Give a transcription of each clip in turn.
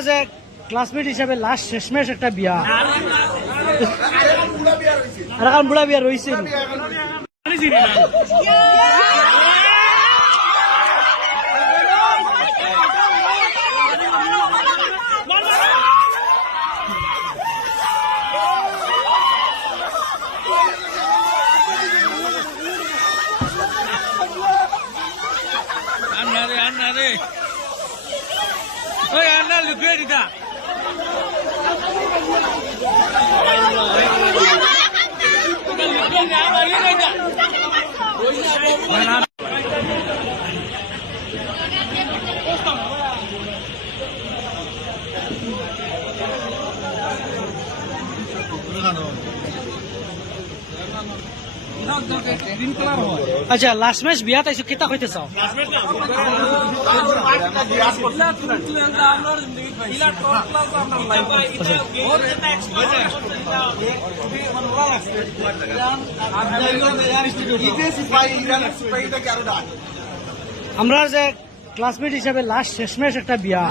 যে ক্লাসমেট হিসাবে লাস্ট শেষমেশ একটা বিয়া আর এখন বুড়া বিয়া রয়েছে Anda lebih tidak. আচ্ছা লাস্ট ম্যাচ বিয়া তাইছো কেতা হইতে চাও আমরা যে ক্লাসমেট হিসাবে লাস্ট শেষমেশ একটা বিয়া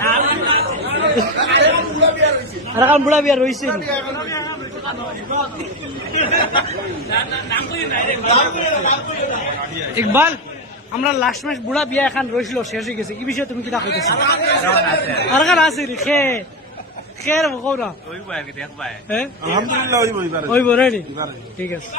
আর এখন বুড়া বিয়া রয়েছে ইকবাল আমরা লাস্ট ম্যাচ বুড়া বিয়া এখন রয়েছিল শেষ হয়ে গেছে এই বিষয়ে তুমি কি দেখাইতেছ আর কার আছে রে খের বকো না ওই বাইরে দেখ ভাই হ্যাঁ আলহামদুলিল্লাহ ওই ওই বলে ঠিক আছে